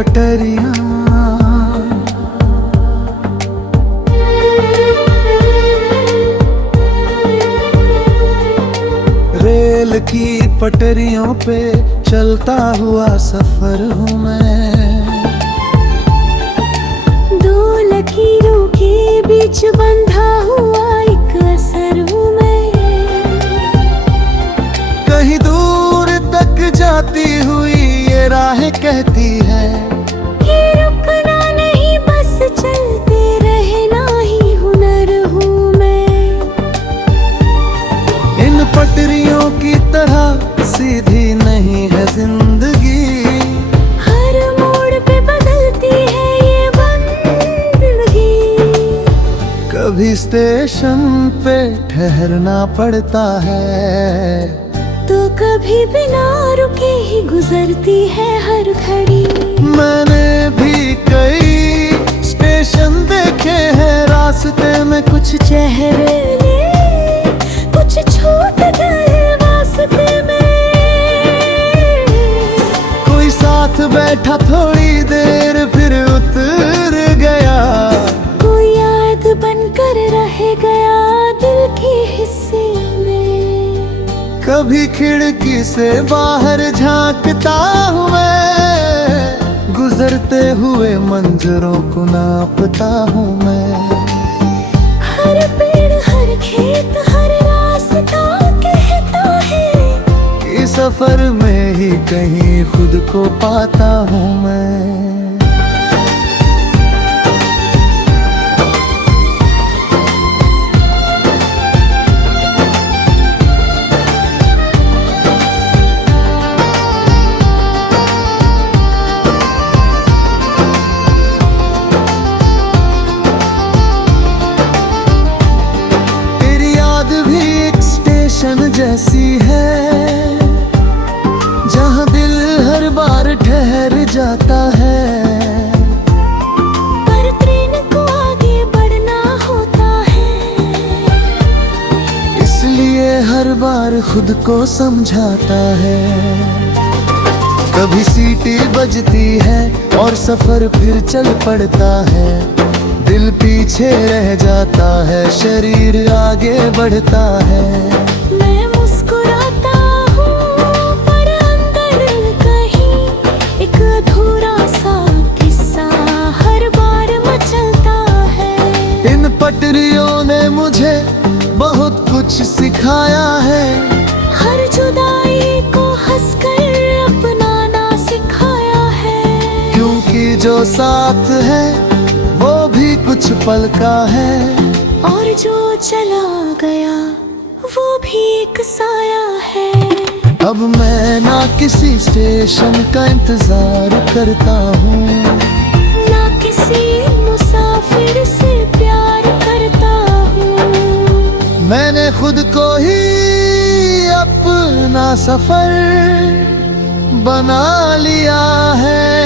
पटरियां। रेल की पटरियों पे चलता हुआ सफर हूँ मैं। दो लकीरों के बीच बंधा हुआ एक असर हूँ मैं। कहीं दूर तक जाती हुई ये राहें कहती है, ये रुकना नहीं बस चलते रहना ही हुनर हूँ मैं। इन पटरियों की तरह सीधी नहीं है जिंदगी, हर मोड़ पे बदलती है ये बंदगी। कभी स्टेशन पे ठहरना पड़ता है, तो कभी बिना रुके ही गुजरती है हर घड़ी। मैंने भी कई स्टेशन देखे हैं, रास्ते में कुछ चेहरे कुछ छूट गए वास्ते में। कोई साथ बैठा थोड़ी देर फिर उतर गया, कोई याद बनकर रह गया दिल के हिस्से में। कभी खिड़की से बाहर झांकता हूँ मैं, गुजरते हुए मंजरों को नापता हूँ मैं। हर पेड़ हर खेत हर रास्ता कहता है कि सफर में ही कहीं खुद को पाता हूँ मैं। जैसी है जहाँ दिल हर बार ठहर जाता है, पर ट्रेन को आगे बढ़ना होता है। इसलिए हर बार खुद को समझाता है। कभी सीटी बजती है और सफर फिर चल पड़ता है, दिल पीछे रह जाता है शरीर आगे बढ़ता है। पटरियों ने मुझे बहुत कुछ सिखाया है, हर जुदाई को हंसकर अपनाना सिखाया है। क्योंकि जो साथ है वो भी कुछ पल का है, और जो चला गया वो भी एक साया है। अब मैं ना किसी स्टेशन का इंतजार करता हूँ, ना किसी मुसाफिर से प्यार करता हूँ। मैंने खुद को ही अपना सफर बना लिया है।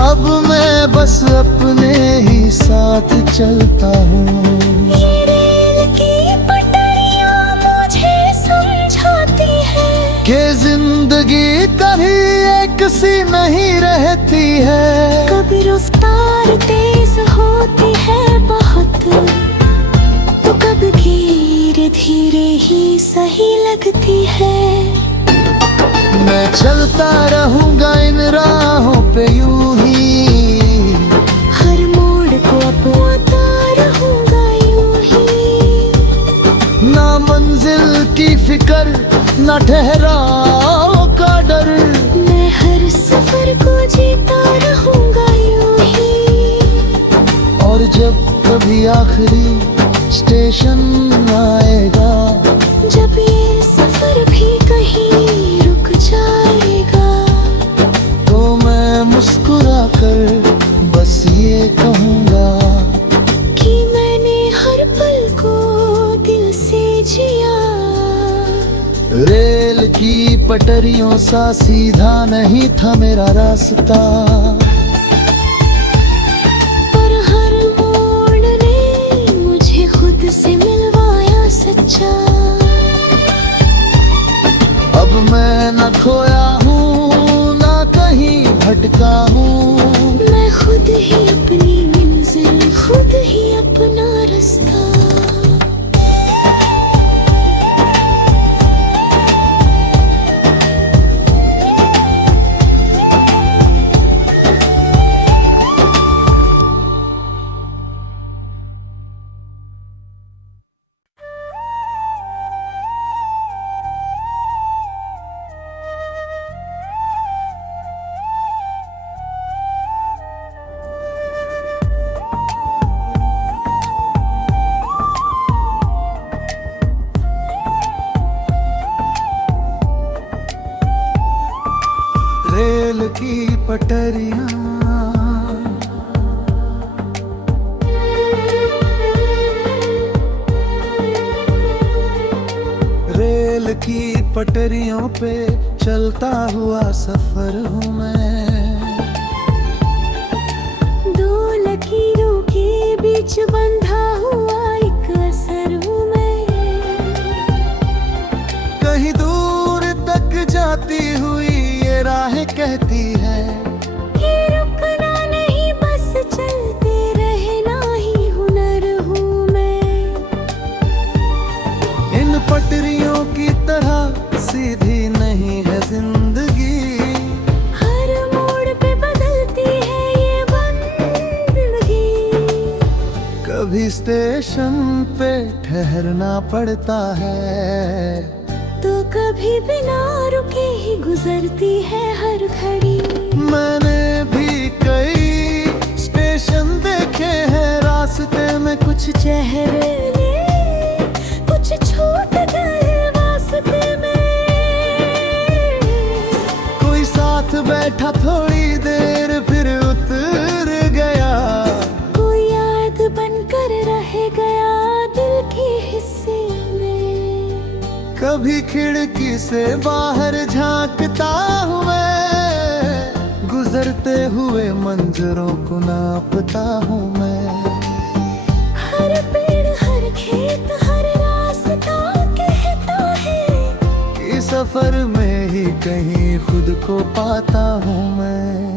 अब मैं बस अपने ही साथ चलता हूँ। ये रेल की पटरियाँ मुझे समझाती है कि जिंदगी कभी एक सी नहीं रहती है। कभी रफ्तार तेज होती है बहुत, तो कभी धीरे धीरे ही सही लगती है। मैं चलता रहूंगा इन राहों पे यूं ही, हर मोड़ को अपनाता रहूंगा यूं ही। ना मंजिल की फिक्र ना ठहराव का डर, मैं हर सफर को जीता रहूंगा यूं ही। और जब कभी आखिरी स्टेशन आएगा, जब ये सफर भी कहीं रुक जाएगा, तो मैं मुस्कुरा कर बस ये कहूँगा कि मैंने हर पल को दिल से जिया। रेल की पटरियों सा सीधा नहीं था मेरा रास्ता, पर हर मोड़ ने मुझे खुद से मिलवाया सच्चा। अब मैं न खोया हूँ ना कहीं भटका पटरियां, रेल की पटरियों पे चलता हुआ सफर हूँ मैं। दो लकीरों के बीच बंधा हुआ एक असर हूँ मैं। कहीं दूर तक जाती हुई ये राह कहती है कि रुकना नहीं बस चलते रहना ही हुनर हूँ मैं। इन पटरियों की तरह सीधी नहीं है जिंदगी, हर मोड़ पे बदलती है ये बंदगी। कभी स्टेशन पे ठहरना पड़ता है, तो कभी बिना रुके ही गुजरती है हर घड़ी। मैंने भी कई स्टेशन देखे हैं, रास्ते में कुछ चेहरे कुछ छूट गए वास्ते में। कोई साथ बैठा थोड़ी देर फिर उतर गया, कोई याद बनकर रह गया दिल के हिस्से में। कभी खिड़की से बाहर झांकता हूँ मैं, गुजरते हुए मंजरों को नापता हूँ मैं। हर पेड़ हर खेत हर रास्ता कहता है कि सफर में ही कहीं खुद को पाता हूँ मैं।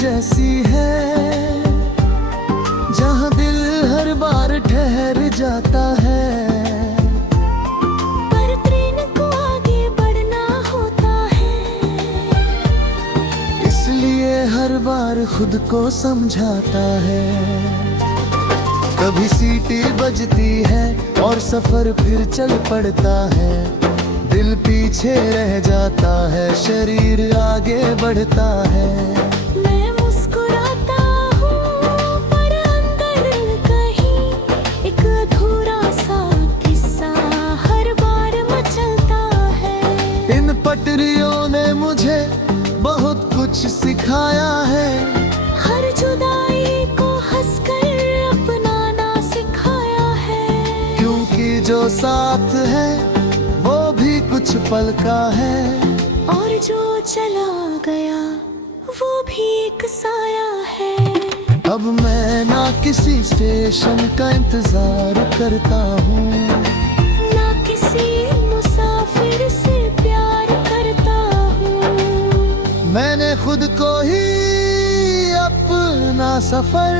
जैसी है जहाँ दिल हर बार ठहर जाता है, पर ट्रेन को आगे बढ़ना होता है। इसलिए हर बार खुद को समझाता है। कभी सीटी बजती है और सफर फिर चल पड़ता है, दिल पीछे रह जाता है शरीर आगे बढ़ता है। पटरियों ने मुझे बहुत कुछ सिखाया है, हर जुदाई को हंसकर अपनाना सिखाया है। क्योंकि जो साथ है वो भी कुछ पल का है, और जो चला गया वो भी एक साया है। अब मैं ना किसी स्टेशन का इंतजार करता हूँ, ना किसी मुसाफिर से प्यार करता हूँ। मैंने खुद को ही अपना सफर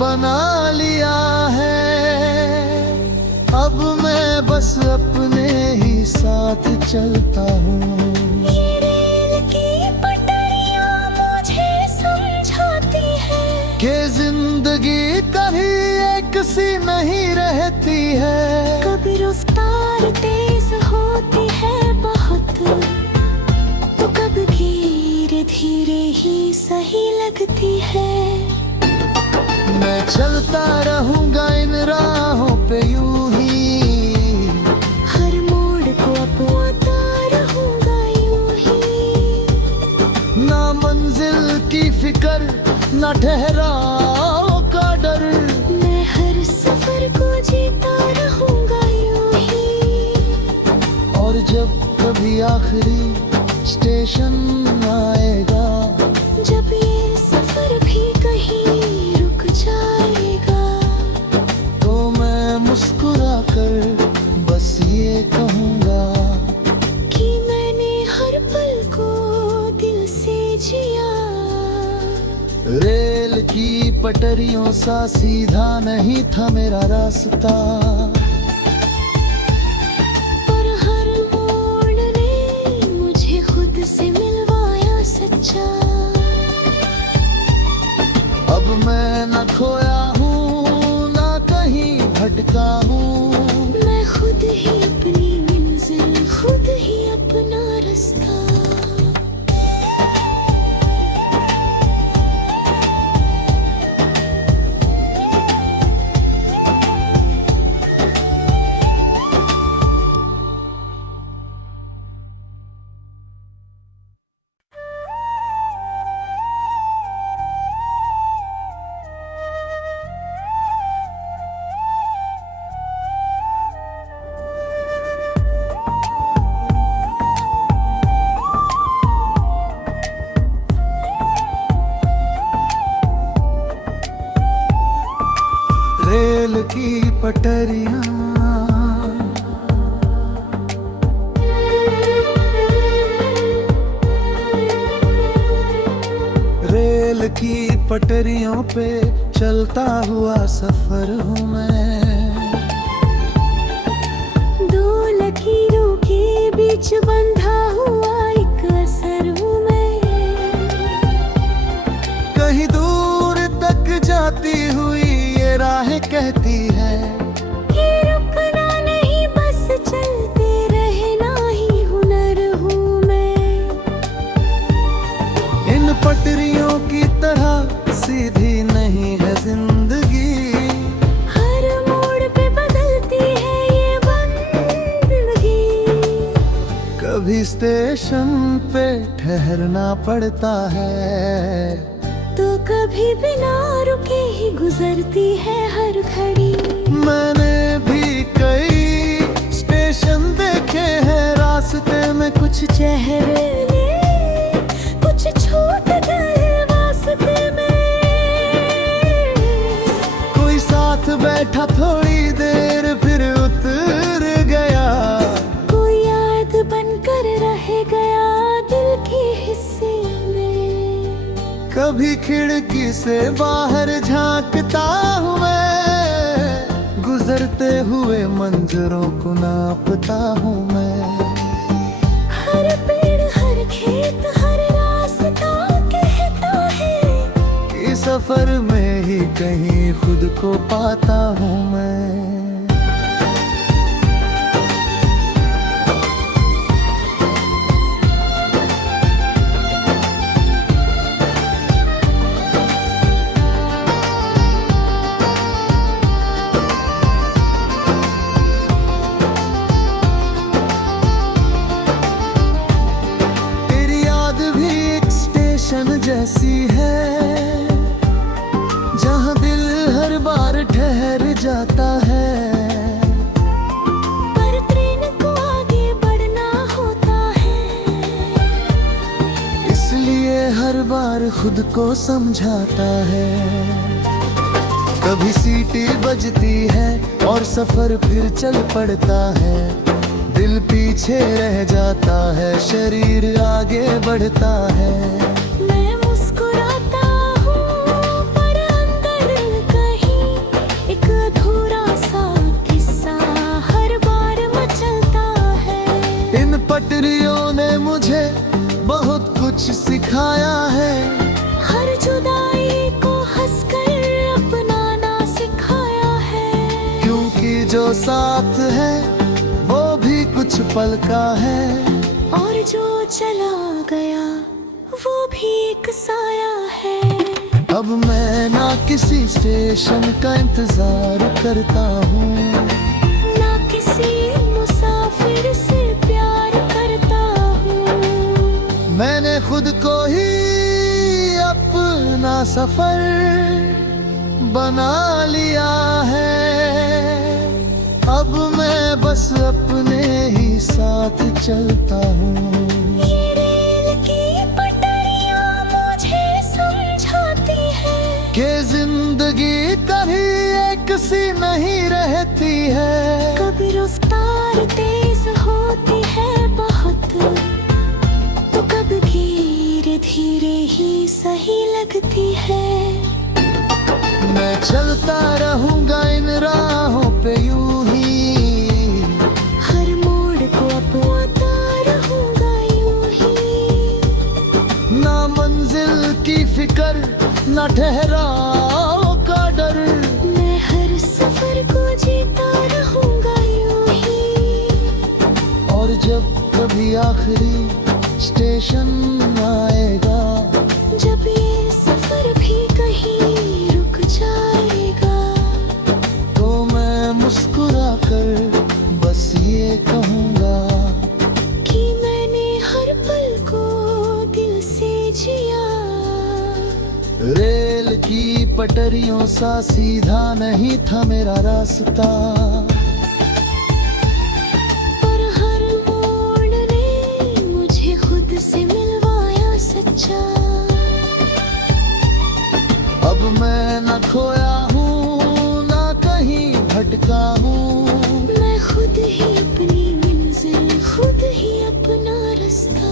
बना लिया है। अब मैं बस अपने ही साथ चलता हूँ। ये रेल की पटरियाँ मुझे समझाती है कि जिंदगी कभी एक सी नहीं रहती है। कभी रफ्तार तेज होती है बहुत, तो कभी धीरे धीरे ही सही लगती है। मैं चलता रहूंगा इन राहों पे यूं ही, हर मोड़ को अपनाता रहूंगा यूं ही। ना मंजिल की फिक्र ना ठहराव का डर, मैं हर सफर को जीता रहूंगा यूं ही। और जब कभी आखिरी स्टेशन आएगा, जब ये सफर भी कहीं रुक जाएगा, तो मैं मुस्कुरा कर बस ये कहूँगा कि मैंने हर पल को दिल से जिया। रेल की पटरियों सा सीधा नहीं था मेरा रास्ता, पर हर मोड़ ने मुझे खुद से मिलवाया सच्चा। अब मैं न खोया हूँ ना कहीं भटका का हूँ। मैं खुद ही अपनी मंजिल, खुद ही अपना रास्ता। रेल की पटरियां, रेल की पटरियों पे चलता हुआ सफर हूँ मैं। दो लकीरों के बीच बंधा हुआ एक असर हूँ मैं। कहीं दूर तक जाती हुई ये राह कहती है, ये रुकना नहीं बस चलते रहना ही हुनर हूँ मैं। इन पटरियों की तरह सीधी नहीं है जिंदगी, हर मोड़ पे बदलती है ये बंदगी। कभी स्टेशन पे ठहरना पड़ता है, तो कभी बिना रुके ही गुजरती है हर घड़ी। मैंने भी कई स्टेशन देखे हैं, रास्ते में कुछ चेहरे कुछ छूट गए वास्ते में। कोई साथ बैठा थोड़ी देर फिर उतर गया, कोई याद बनकर रह गया दिल के हिस्से में। कभी खिड़की से बाहर झांकता हूँ मैं, गुजरते हुए मंजरों को नापता हूँ मैं। हर पेड़ हर खेत हर रास्ता कहता है कि सफर में ही कहीं खुद को पाता हूँ मैं। जैसी है जहाँ दिल हर बार ठहर जाता है, पर ट्रेन को आगे बढ़ना होता है। इसलिए हर बार खुद को समझाता है। कभी सीटी बजती है और सफर फिर चल पड़ता है, दिल पीछे रह जाता है, शरीर आगे बढ़ता है। पटरियों ने मुझे बहुत कुछ सिखाया है, हर जुदाई को हंसकर अपनाना सिखाया है। क्योंकि जो साथ है वो भी कुछ पल का है, और जो चला गया वो भी एक साया है। अब मैं ना किसी स्टेशन का इंतजार करता हूँ, ना किसी मुसाफिर से प्यार करता हूँ। मैंने खुद को ही अपना सफर बना लिया है। अब मैं बस अपने ही साथ चलता हूँ। ये रेल की पटरियाँ मुझे समझाती है कि जिंदगी कभी एक सी नहीं रहती है। कभी रफ्तार तेज होती है बहुत, तो कभी धीरे धीरे ही सही लगती है। मैं चलता रहूंगा इन राहों पे यूं ही, हर मोड़ को अपनाता रहूंगा यूं ही। ना मंजिल की फिक्र ना ठहराव का डर, मैं हर सफर सफर को जीता रहूंगा यूं ही। और जब कभी आखिरी स्टेशन आएगा, जब ये सफर भी कहीं रुक जाएगा, तो मैं मुस्कुरा कर बस ये कहूँगा कि मैंने हर पल को दिल से जिया। रेल की पटरियों सा सीधा नहीं था मेरा रास्ता, पर हर मोड़ ने मुझे खुद से मिलवाया सच्चा। अब मैं न खोया हूँ ना कहीं भटका हूँ, मैं खुद ही अपनी मंजिल, खुद ही अपना रास्ता।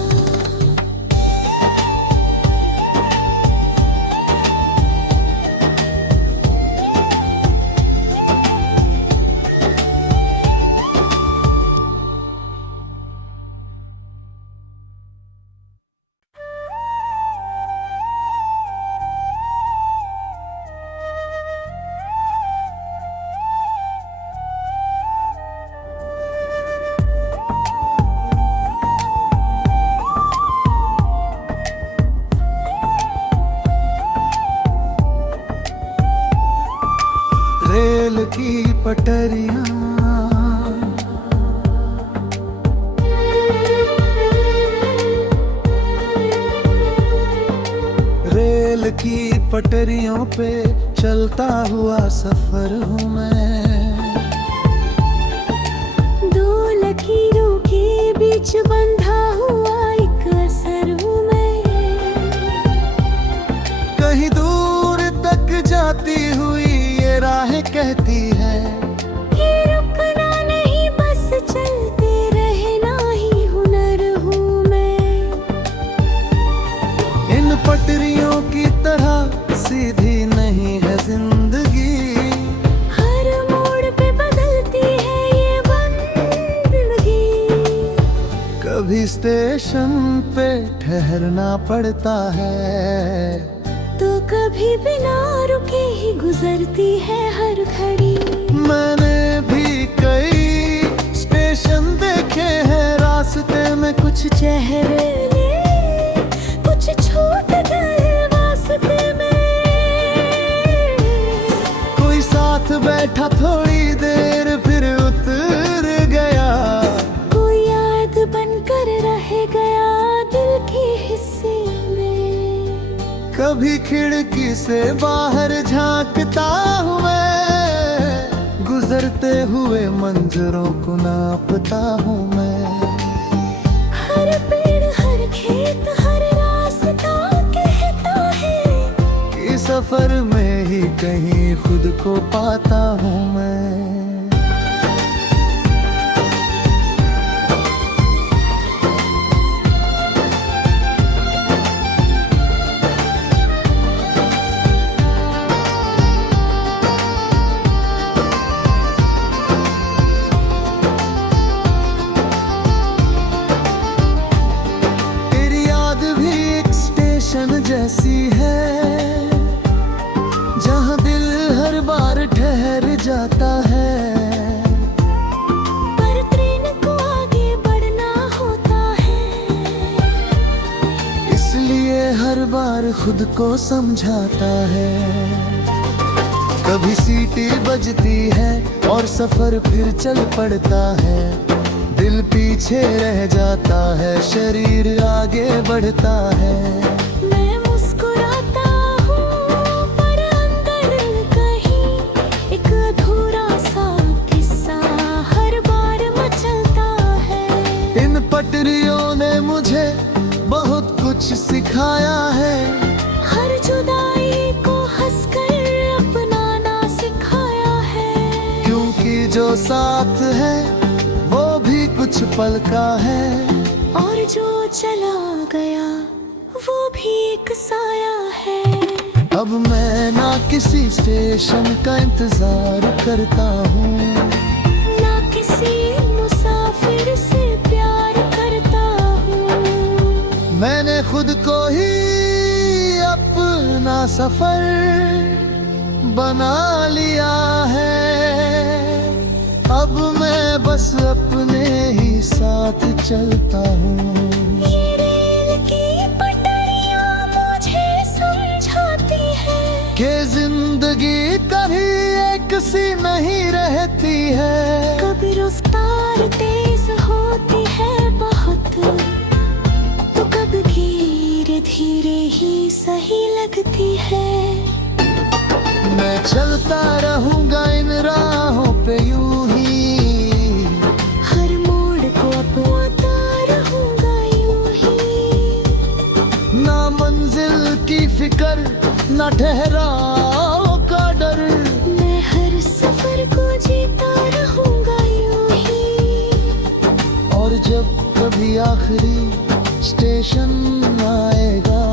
रेल की पटरियां, रेल की पटरियों पे चलता हुआ सफर हूँ मैं। दो लकीरों के बीच बंधा हुआ एक असर हूँ मैं। कहीं दूर तक जाती हुई ये राहें कहती है कि रुकना नहीं, बस चलते रहना ही हुनर हूँ मैं। इन पटरियों की तरह सीधी नहीं है जिंदगी, हर मोड़ पे बदलती है ये बंदगी। कभी स्टेशन पे ठहरना पड़ता है, तो कभी बिना रुके ही गुजरती है हर घड़ी। मैंने भी कई स्टेशन देखे हैं, रास्ते में कुछ चेहरे कुछ छूट गए वास्ते में। कोई साथ बैठा थोड़ी देर फिर उतर गया, कोई याद बनकर रह गया दिल के हिस्से में। कभी खिड़की से बाहर झांकता हूँ मैं, गुजरते हुए मंजरों को नापता हूँ मैं। हर पेड़ हर खेत हर रास्ता कहता है कि सफर में ही कहीं खुद को पाता हूँ मैं। जैसी है जहाँ दिल हर बार ठहर जाता है, पर ट्रेन को आगे बढ़ना होता है। इसलिए हर बार खुद को समझाता है। कभी सीटी बजती है और सफर फिर चल पड़ता है, दिल पीछे रह जाता है शरीर आगे बढ़ता है। पटरियों ने मुझे बहुत कुछ सिखाया है, हर जुदाई को हंसकर अपनाना सिखाया है। क्योंकि जो साथ है वो भी कुछ पल का है, और जो चला गया वो भी एक साया है। अब मैं ना किसी स्टेशन का इंतजार करता हूँ, ना किसी मुसाफिर से प्यार करता हूँ। मैंने खुद को ही अपना सफर बना लिया है। अब मैं बस अपने ही साथ चलता हूँ। ये रेल की पटरियां मुझे समझाती है कि जिंदगी कभी एक सी नहीं रहती है। कभी रफ्तार तेज होती है बहुत, तो कभी धीरे धीरे ही सही लगती है। मैं चलता रहूंगा इन राहों पे यूं ही, हर मोड़ को अपनाता रहूंगा यूं ही। ना मंजिल की फिक्र ना ठहराव का डर, मैं हर सफर को जीता रहूंगा यूं ही। और जब कभी आखिरी स्टेशन आएगा